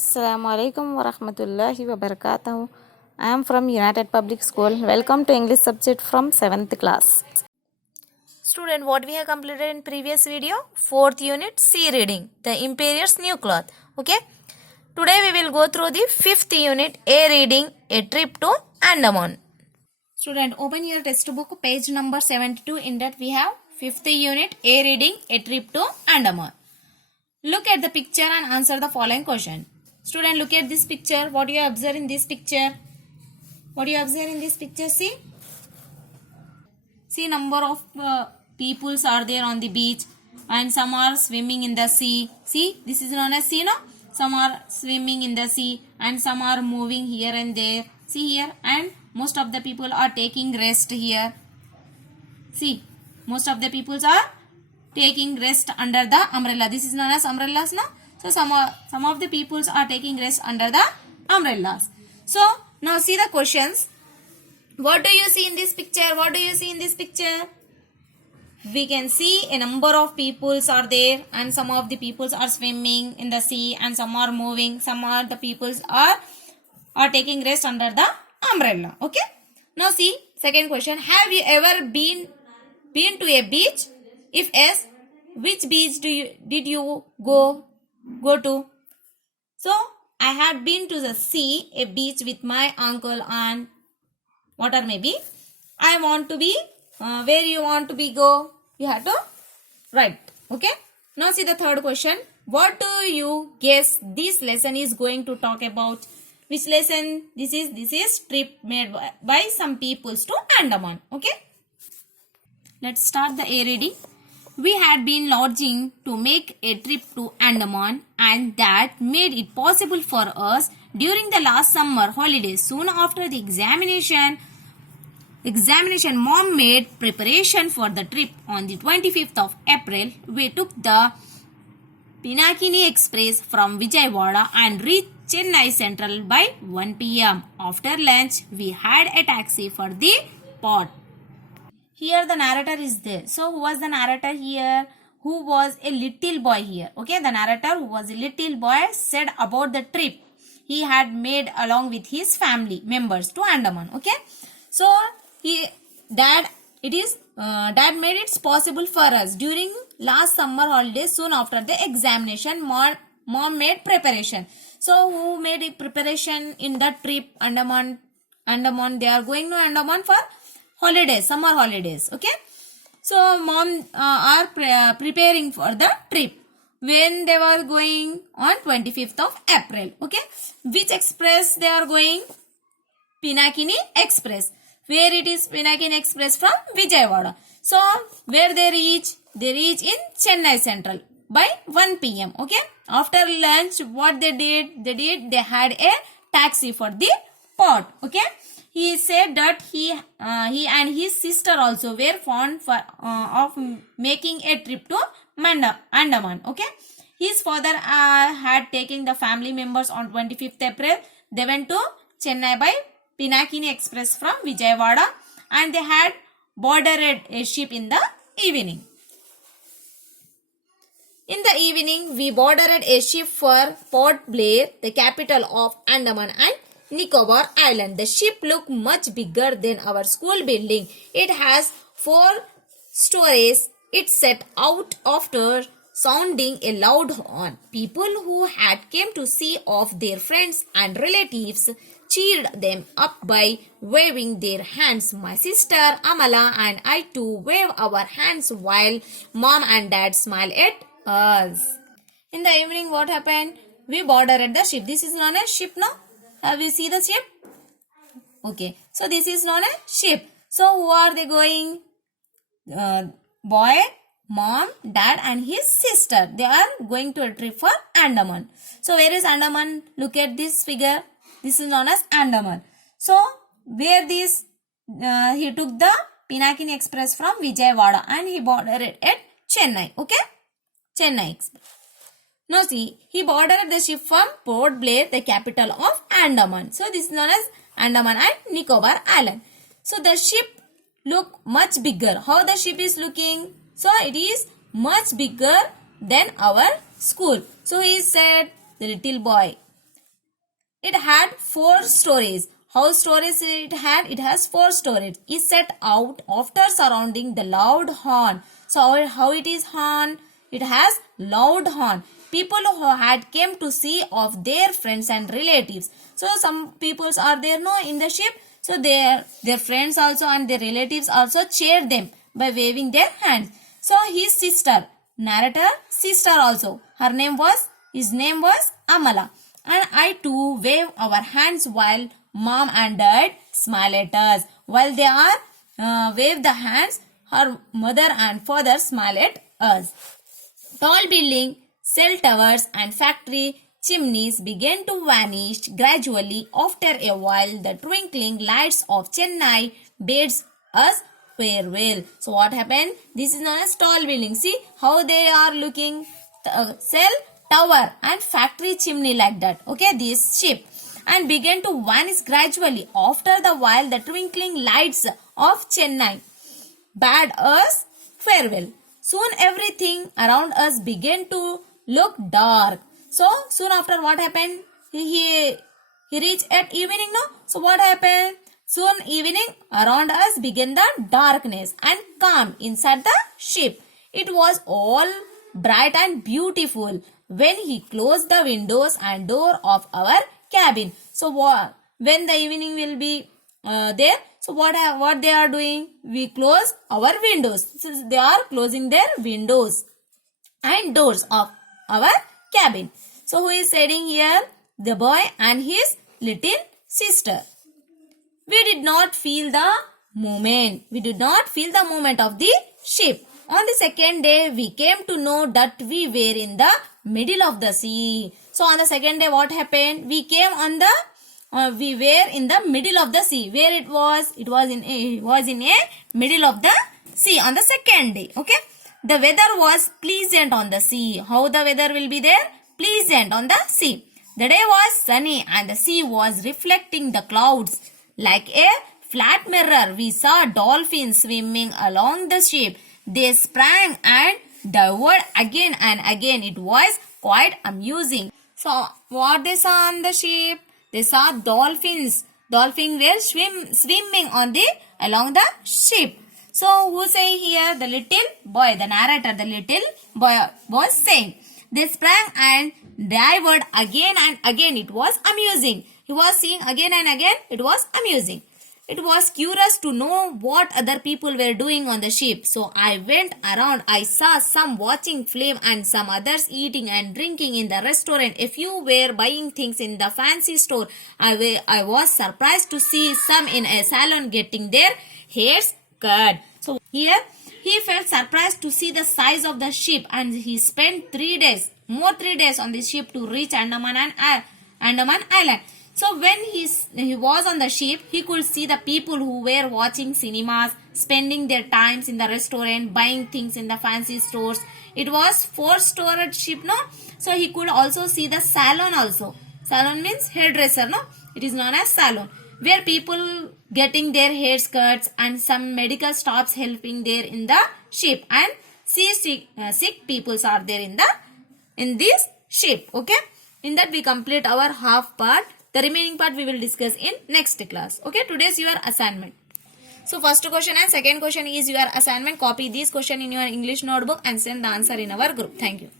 Assalamu alaikum wa rahmatullahi wa barakatuh. I am from United Public School. Welcome to English subject from 7th class. Student, what we have completed in previous video? 4th unit C reading, The Emperor's New Cloth. Okay. Today we will go through the 5th unit A reading, A Trip to Andaman. Student, open your textbook page number 72. In that we have 5th unit A reading, A Trip to Andaman. Look at the picture and answer the following question. Student, look at this picture. What do you observe in this picture? What do you observe in this picture? See, number of peoples are there on the beach and some are swimming in the sea. See, this is known as sea, no? Some are swimming in the sea and some are moving here and there. See here, and most of the people are taking rest here. See, most of the peoples are taking rest under the umbrella. This is known as umbrellas, no? So some of the peoples are taking rest under the umbrellas. So now see the questions. What do you see in this picture? What do you see in this picture? We can see a number of peoples are there and some of the peoples are swimming in the sea and some are moving. Some of the peoples are taking rest under the umbrella. Okay. Now see, second question. Have you ever been to a beach? If yes, which beach did you go to? So I had been to the sea, a beach with my uncle and whatever maybe. I want to be, where you want to be go? You have to write. Okay. Now see the third question. What do you guess this lesson is going to talk about? Which lesson? This is trip made by some peoples to Andaman. Okay. Let's start the A reading. We had been lodging to make a trip to Andaman and that made it possible for us during the last summer holidays. Soon after the examination, mom made preparation for the trip. On the 25th of April, we took the Pinakini Express from Vijayawada and reached Chennai Central by 1 p.m. After lunch, we had a taxi for the port. Here the narrator is there. So who was the narrator here? Who was a little boy here? Okay, the narrator who was a little boy said about the trip he had made along with his family members to Andaman. Okay, so dad made it possible for us during last summer holidays. Soon after the examination, mom made preparation. So who made a preparation in that trip? Andaman. They are going to Andaman for holidays, summer holidays. Okay, so mom are preparing for the trip when they were going on 25th of April. Okay, which express they are going? Pinakini Express. Where it is Pinakini Express? From Vijayawada. So where they reach? They reach in Chennai Central by 1 p.m. Okay, after lunch what they did? They had a taxi for the port. Okay, he said that he and his sister also were fond of making a trip to Andaman. Okay, his father had taken the family members on 25th April. They went to Chennai by Pinakini Express from Vijayawada and they had boarded a ship in the evening. In the evening, we boarded a ship for Port Blair, the capital of Andaman and Nicobar Island. The ship looked much bigger than our school building. It has 4 stories. It set out after sounding a loud horn. People who had come to see off their friends and relatives cheered them up by waving their hands. My sister Amala and I too waved our hands while mom and dad smiled at us. In the evening, what happened? We boarded the ship. This is known as ship, no? Have you seen the ship? Okay. So this is known as ship. So who are they going? Boy, mom, dad and his sister. They are going to a trip for Andaman. So where is Andaman? Look at this figure. This is known as Andaman. So where this? He took the Pinakini Express from Vijayawada and he boarded it at Chennai. Okay? Chennai Express. Now see, he boarded the ship from Port Blair, the capital of Andaman. So this is known as Andaman and Nicobar Island. So the ship look much bigger. How the ship is looking? So it is much bigger than our school. So he said, the little boy, It had 4 stories. How stories it had? It has 4 stories. It set out after surrounding the loud horn. So how it is horn? It has loud horn. People who had came to see of their friends and relatives. So some peoples are there no in the ship. So their friends also and their relatives also cheered them by waving their hands. So his sister, narrator sister also. His name was Amala. And I too wave our hands while mom and dad smile at us. While they are wave the hands, her mother and father smile at us. Tall building, cell towers and factory chimneys began to vanish gradually. After a while, the twinkling lights of Chennai bids us farewell. So what happened? This is known as tall building. See how they are looking. Cell tower and factory chimney like that. Okay, this ship and began to vanish gradually. After the while, the twinkling lights of Chennai bade us farewell. Soon everything around us began to look dark. So soon after what happened? He reached at evening, no? So what happened? Soon evening around us began the darkness and calm inside the ship. It was all bright and beautiful when he closed the windows and door of our cabin. So when the evening will be there, so what they are doing? We close our windows. So they are closing their windows and doors of our cabin. So who is sitting here? The boy and his little sister. We did not feel the movement. We did not feel the movement of the ship. On the second day, we came to know that we were in the middle of the sea. So on the second day, what happened? We were in the middle of the sea. Where it was? It was in a middle of the sea on the second day. Okay. The weather was pleasant on the sea. How the weather will be there? Pleasant on the sea. The day was sunny and the sea was reflecting the clouds. Like a flat mirror, we saw dolphins swimming along the ship. They sprang and diverged again and again. It was quite amusing. So, what they saw on the ship? They saw dolphins. Dolphins were swimming along the ship. So, who say here? The little boy, the narrator, the little boy was saying. They sprang and diverged again and again. It was amusing. He was seeing again and again. It was amusing. It was curious to know what other people were doing on the ship. So I went around. I saw some watching film and some others eating and drinking in the restaurant. A few were buying things in the fancy store. I was surprised to see some in a salon getting their hairs cut. So here he felt surprised to see the size of the ship and he spent 3 days on the ship to reach Andaman Island. So when he was on the ship, he could see the people who were watching cinemas, spending their times in the restaurant, buying things in the fancy stores. It was 4-storied ship, no? So he could also see the salon also. Salon means hairdresser, no? It is known as salon, where people getting their hairs cuts and some medical stops helping there in the ship, and sick peoples are there in this ship. Okay, in that we complete our half part. The remaining part we will discuss in next class. Okay, today's your assignment. So first question and second question is your assignment. Copy this question in your English notebook and send the answer in our group. Thank you.